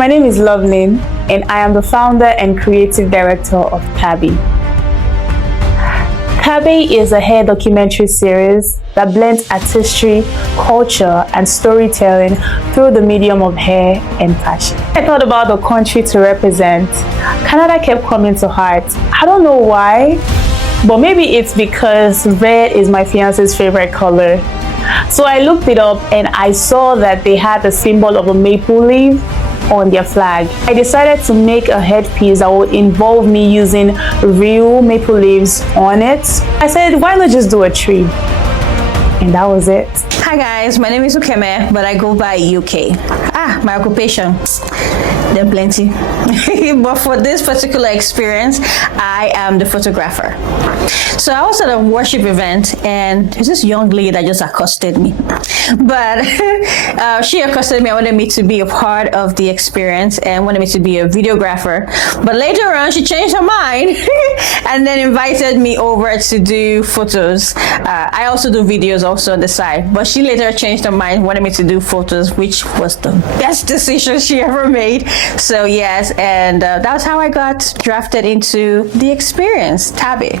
my name is Lovelyn, and I am the founder and creative director of THABE. THABE is a hair documentary series that blends artistry, culture, and storytelling through the medium of hair and fashion. I thought about the country to represent. Canada kept coming to heart. I don't know why, but maybe it's because red is my fiance's favorite color. So I looked it up and I saw that they had the symbol of a maple leaf on their flag. I decided to make a headpiece that would involve me using real maple leaves on it. I said, why not just do a tree? And that was it. Hi guys, my name is Ukeme, but I go by UK. My occupation, there are plenty. But for this particular experience, I am the photographer. So I was at a worship event and there's this young lady that just accosted me. But she accosted me and wanted me to be a part of the experience and wanted me to be a videographer. But later on, she changed her mind and then invited me over to do photos. I also do videos also on the side, but she later changed her mind, wanted me to do photos, which was the best decision she ever made. So yes, and that's how I got drafted into the experience, THABE.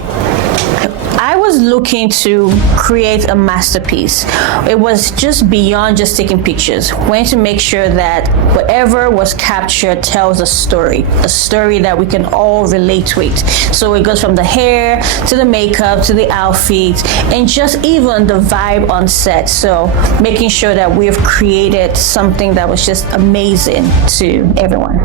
I was looking to create a masterpiece. It was just beyond just taking pictures. Wanted to make sure that whatever was captured tells a story that we can all relate with. So it goes from the hair to the makeup to the outfit and just even the vibe on set. So making sure that we've created something that was just amazing to everyone.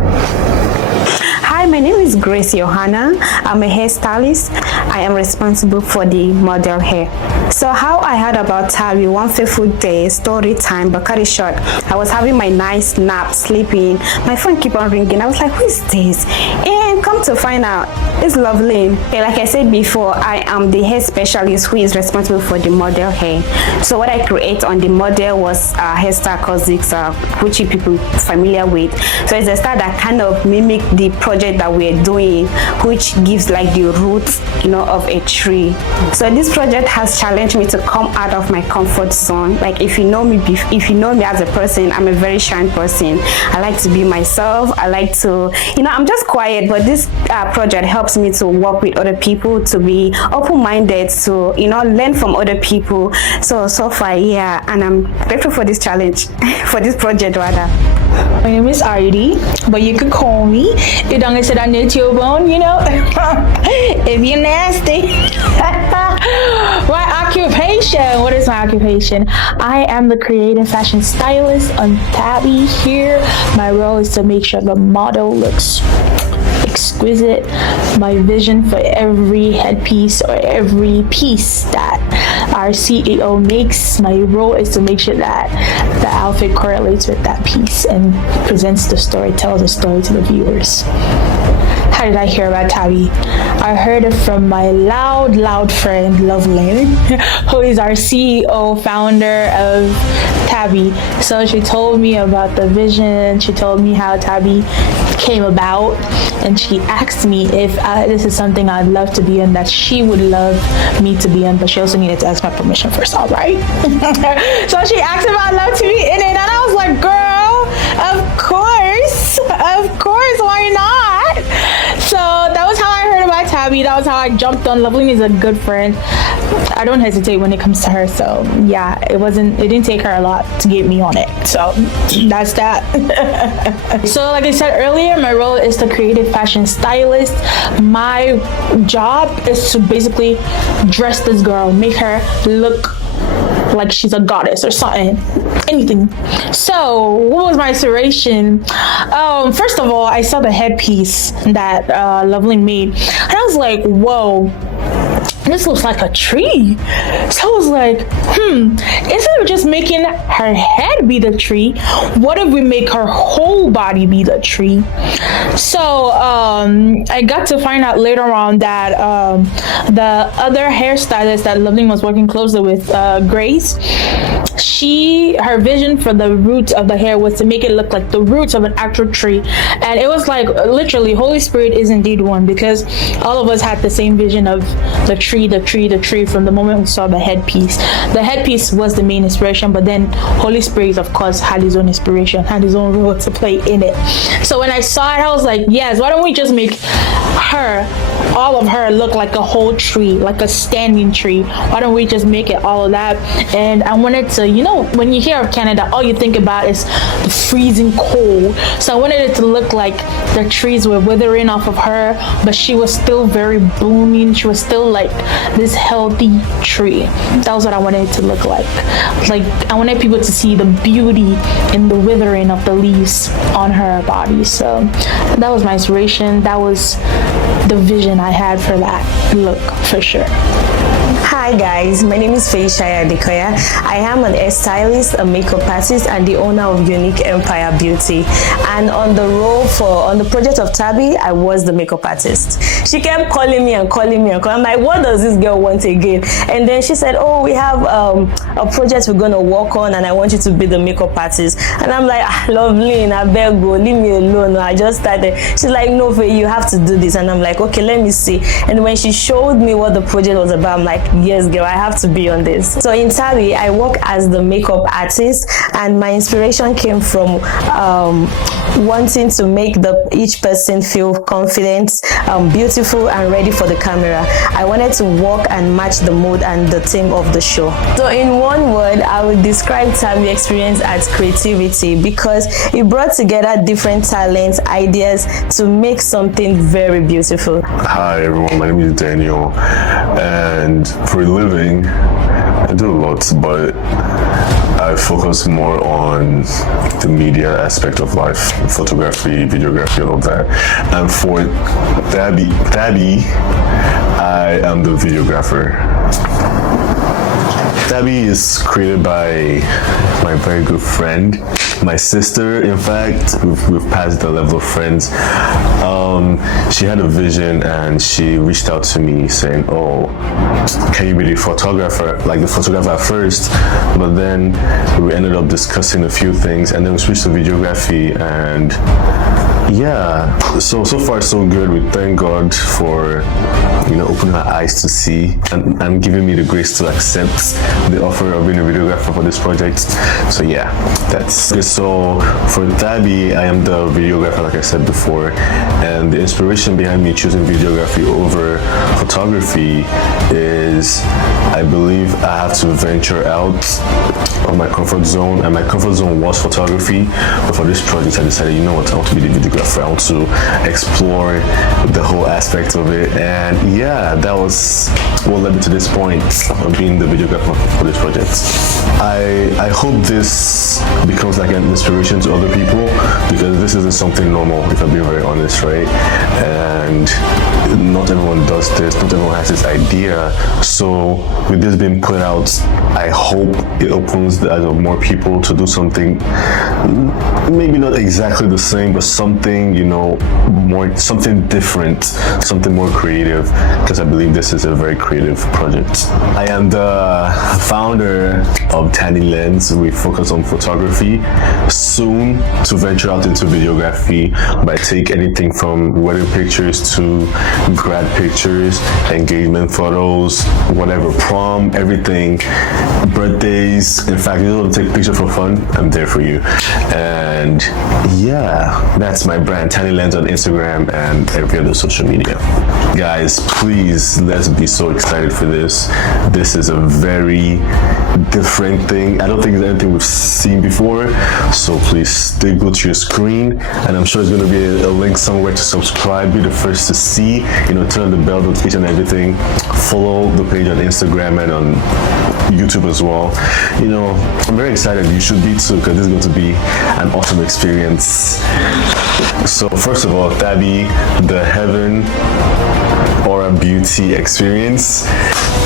Hi, my name is Grace Johanna. I'm a hairstylist. I am responsible for the model hair. So how I heard about THABE, one fateful day, story time, but cut it short. I was having my nice nap, sleeping. My phone kept on ringing. I was like, who is this? And come to find out, it's Lovelyn. Okay, like I said before, I am the hair specialist who is responsible for the model hair. So what I create on the model was hairstyle cosmetics, which people familiar with. So it's a style that kind of mimic the project that we're doing, which gives like the roots, of a tree. So this project has challenged me to come out of my comfort zone. Like if you know me as a person, I'm a very shy person. I like to be myself. I like to, I'm just quiet, but this project helps me to work with other people, to be open-minded, to, learn from other people. So far, yeah, and I'm grateful for this challenge, for this project rather. My name is Artie, but you could call me. You don't get that near to your bone, if you're nasty. My occupation. What is my occupation? I am the creative fashion stylist on THABE here. My role is to make sure the model looks exquisite. My vision for every headpiece or every piece that our CEO makes, my role is to make sure that the outfit correlates with that piece and presents the story, tells the story to the viewers. How did I hear about THABE? I heard it from my loud friend, Lovelyn, who is our CEO, founder of THABE. So she told me about the vision. She told me how THABE came about, and she asked me if this is something I'd love to be in, that she would love me to be in, but she also needed to ask my permission first, all right? So she asked if I'd love to be in it, and I was like, girl, of course, why not? So that was how I heard about THABE. That was how I jumped on. Lovelyn is a good friend. I don't hesitate when it comes to her. So yeah, it didn't take her a lot to get me on it. So that's that. So like I said earlier, my role is the creative fashion stylist. My job is to basically dress this girl, make her look like she's a goddess or something, anything. So what was my inspiration? First of all, I saw the headpiece that Lovelyn made, and I was like, whoa, this looks like a tree. So I was like, instead of just making her head be the tree, what if we make her whole body be the tree? So I got to find out later on that the other hairstylist that Lovelyn was working closely with, Grace, her vision for the roots of the hair was to make it look like the roots of an actual tree. And it was like literally Holy Spirit is indeed one, because all of us had the same vision of the tree tree from the moment we saw the headpiece. The headpiece was the main inspiration, but then Holy Spirit, of course, had his own inspiration, had his own role to play in it. So when I saw it, I was like, yes, why don't we just make all of her look like a whole tree, like a standing tree? Why don't we just make it all of that? And I wanted to, when you hear of Canada, all you think about is the freezing cold. So I wanted it to look like the trees were withering off of her, but she was still very blooming. She was still like this healthy tree. That was what I wanted it to look like. Like, I wanted people to see the beauty in the withering of the leaves on her body. So that was my inspiration. That was the vision I had for that look, for sure. Hi guys, my name is Feishaya Adekoya. I am an hairstylist, a makeup artist, and the owner of Unique Empire Beauty. And on the project of THABE, I was the makeup artist. She kept calling me and calling me and calling. I'm like, what does this girl want again? And then she said, oh, we have a project we're gonna work on, and I want you to be the makeup artist. And I'm like, lovely, I beg you, leave me alone. I just started. She's like, no, Faye, you have to do this. And I'm like, okay, let me see. And when she showed me what the project was about, I'm like, yes, girl, I have to be on this. So in THABE, I work as the makeup artist, and my inspiration came from wanting to make each person feel confident, beautiful, and ready for the camera. I wanted to walk and match the mood and the theme of the show. So in one word, I would describe THABE experience as creativity, because it brought together different talents, ideas to make something very beautiful. Hi everyone, my name is Daniel, and for a living, I do a lot, but I focus more on the media aspect of life, photography, videography, all of that. And for THABE, I am the videographer. THABE is created by my very good friend, my sister. In fact, we've passed the level of friends. She had a vision and she reached out to me saying, oh, can you be the photographer? Like the photographer at first, but then we ended up discussing a few things, and then we switched to videography. And yeah, so far so good. We thank God for opening our eyes to see and giving me the grace to accept the offer of being a videographer for this project. So yeah, that's it. So for THABE, I am the videographer, like I said before, and the inspiration behind me choosing videography over photography is I believe I have to venture out of my comfort zone, and my comfort zone was photography. But for this project, I decided, I want to be the videographer. I want to explore the whole aspect of it, and yeah, that was what led me to this point of being the videographer for this project. I hope this becomes like an inspiration to other people, because this isn't something normal, if I'm being very honest, right? And not everyone does this, not everyone has this idea. So with this being put out, I hope it opens the eyes of more people to do something, maybe not exactly the same, but something, something different, something more creative, because I believe this is a very creative project. I am the founder of Tiny Lens. We focus on photography, soon to venture out into videography, but I take anything from wedding pictures to grad pictures, engagement photos, whatever, prom, everything, birthdays. In fact, if you want to take a picture for fun, I'm there for you. And yeah, that's my brand, Tiny Lens, on Instagram and every other social media. Guys, please, let's be so excited for this. This is a very different thing. I don't think it's anything we've seen before. So please stay glued to your screen, and I'm sure there's going to be a link somewhere to subscribe, be the first to see, turn on the bell notification and everything. Follow the page on Instagram and on YouTube as well. I'm very excited. You should be too, because this is going to be an awesome experience. So first of all, THABE, the Heaven or a Beauty experience.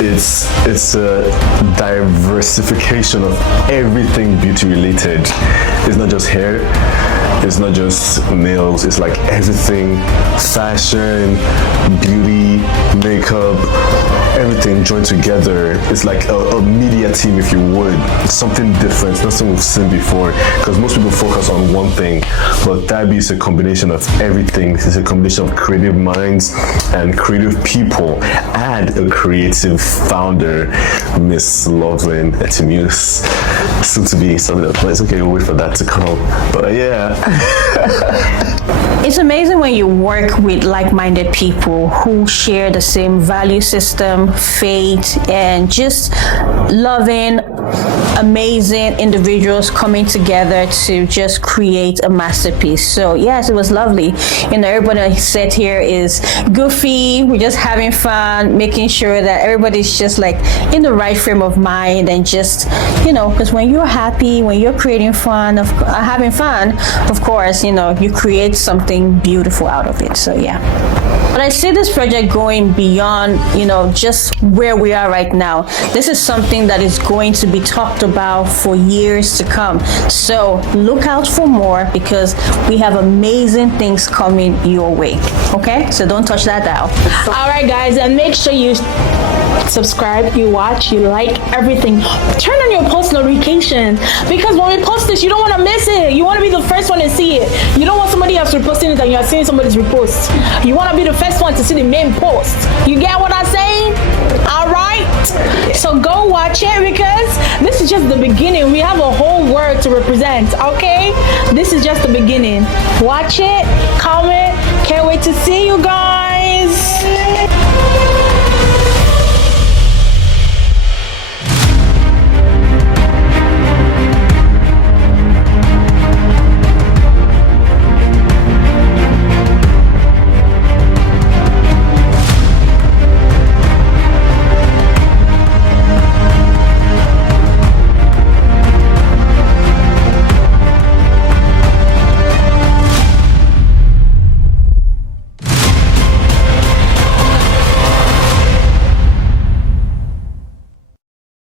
It's a diversification of everything beauty related. It's not just hair, it's not just nails, it's like everything, fashion, beauty, makeup, everything joined together. It's like a media team, if you would. It's something different, nothing we've seen before, because most people focus on one thing, but THABE is a combination of everything. It's a combination of creative minds and creative people and a creative founder, Miss Loveland Etimus, soon to be something else. But it's okay, we'll wait for that to come. But yeah. It's amazing when you work with like-minded people who share the same value system, faith, and just loving, amazing individuals coming together to just create a masterpiece. So yes, it was lovely. You know, everybody said here is goofy. We're just having fun, making sure that everybody's just like in the right frame of mind, and just, you know, because when you're happy, when you're creating fun, having fun, of course, you know, you create something beautiful out of it. So yeah. But I see this project going beyond, you know, just where we are right now. This is something that is going to be talked about for years to come. So look out for more, because we have amazing things coming your way. Okay? So don't touch that dial. All right, guys, and make sure you subscribe, you watch, you like everything. Turn on your post notifications, because when we post this, you don't want to miss it. You want to be the first one to see it. You don't want somebody else reposting it and you're seeing somebody's repost. You want to be the first one to see the main post. You get what I'm saying? All right? So go watch it, because this is just the beginning. We have a whole world to represent, okay? This is just the beginning. Watch it, comment. Can't wait to see you guys.